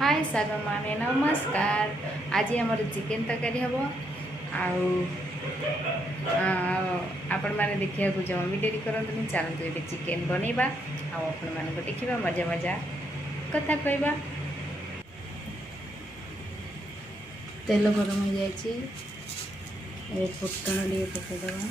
हाय साग माने नमस्कार। आज आमर चिकेन तरकारी हम आपण मैंने देखा जमा भी डेरी करते चलते ये चिकेन बनइबा आपण मान देखा मजा मजा कथा कहवा। तेल गरम हो जाए फुटण टे पकईदबा।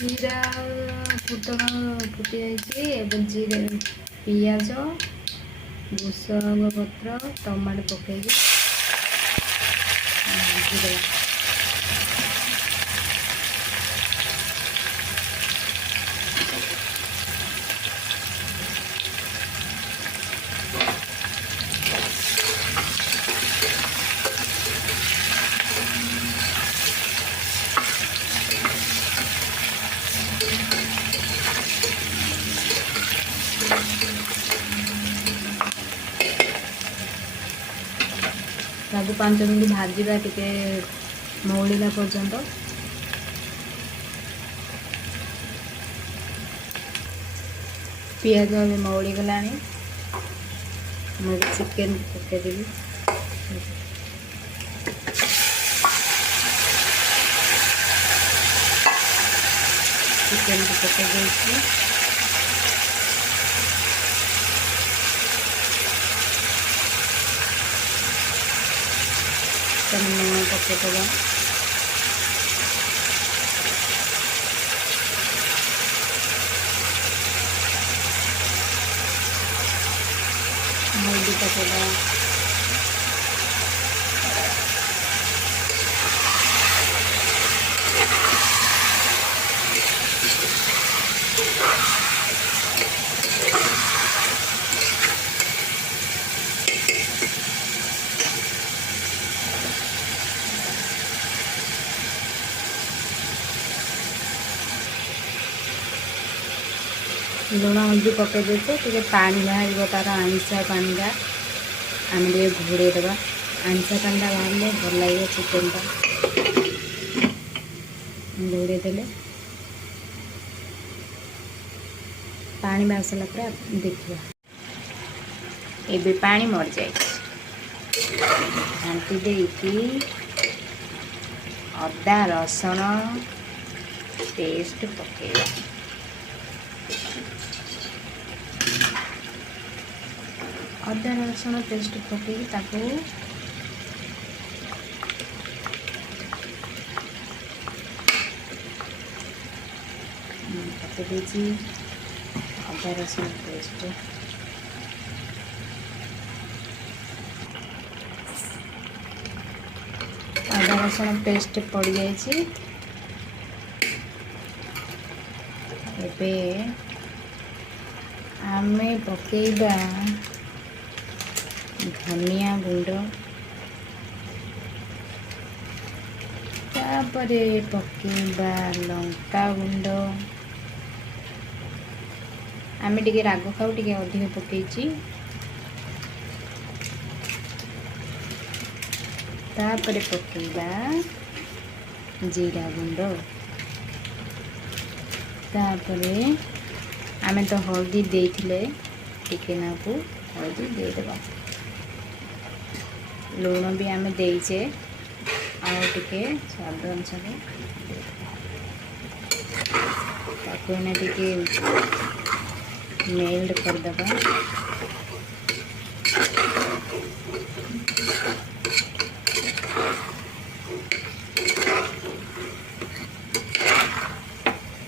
जीरा फुटण फुटी जाइए जीरा पियाज भूसंग पत्र टमाटो पकई जीरा ताकू 5 मिनट भाजवा टिके मौलिला पर्यंत। पियाज अभी मौली गला चिकेन पकईदेवी। चिकेन को पकई लुण पकईदबा। हल्दी पकईदबा। लुण हल्दी पकई देते टे पानी बाहर तार आइंसा पानीटा आम घोड़े दबा। आइंसा पानीटा बाहर भल लगे चिकेनटा घोड़े देले पानी बाहर सारा पर देखा। एबे पानी मर जाए घाटी देकी अदा रसुण पेस्ट पकेगा। अदा रसुण पेस्ट पकई पकई अदा रसुण पेस्ट अदा रसुण पेस्ट पड़ जाए। एबे आमे पकेबा धनिया गुंड तापरे पकेबा लंका गुंड। आमे टिके राग खाऊ टिके अधिक पकईची। तापरे पकेबा जीरा गुंड। तापरे आमे तो हल्दी देइथिले टिके नाकू हल्दी देदेबा। लुण भी आमे देइचे आउ टिके स्वाद अनुसार ताकू एना टिके मेल्ट करदबा।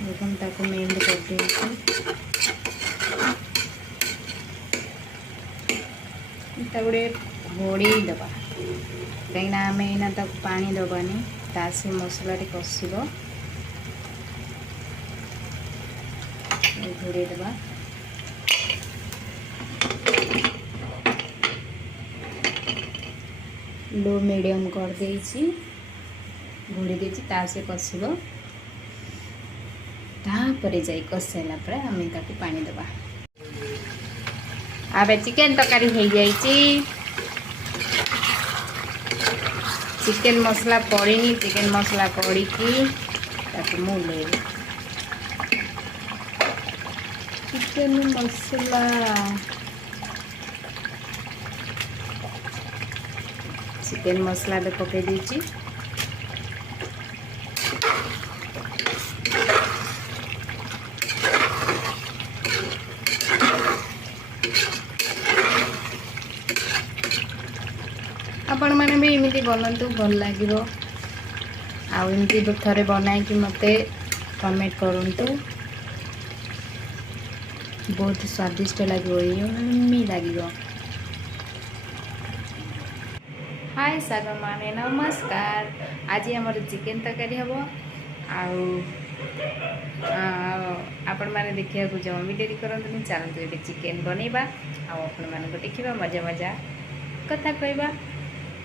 देखो ताकू मेल्ट कर देइचे गोटे घोड़े दबा कहीं आम एना तक पानी दबानी तासे मसला कषिब घोड़े दबा। लो मीडियम कर देइछि घोड़ी देछि ता से कसिबो तापर जाई कसाइला पर आम ताको पानी देबा। आबे चिकन तकारी हो जाइछि। चिकन मसला पड़ीनी चिकन मसला पड़ी ताको मुले चिकन मसला चिकन मसला दे पके दीची। आपण मैंने भी इमती बनतु भल लगे आमती थे बनाई मत कमेंट करूँ। बहुत स्वादिष्ट लगे। हाय साग माने नमस्कार। आज आमर चिकेन तकारी हम आपण मैंने देखा जमा भी डेरी करते चलते चिकेन बनइबा आपण मानक देखा मजा मजा कथा कहवा।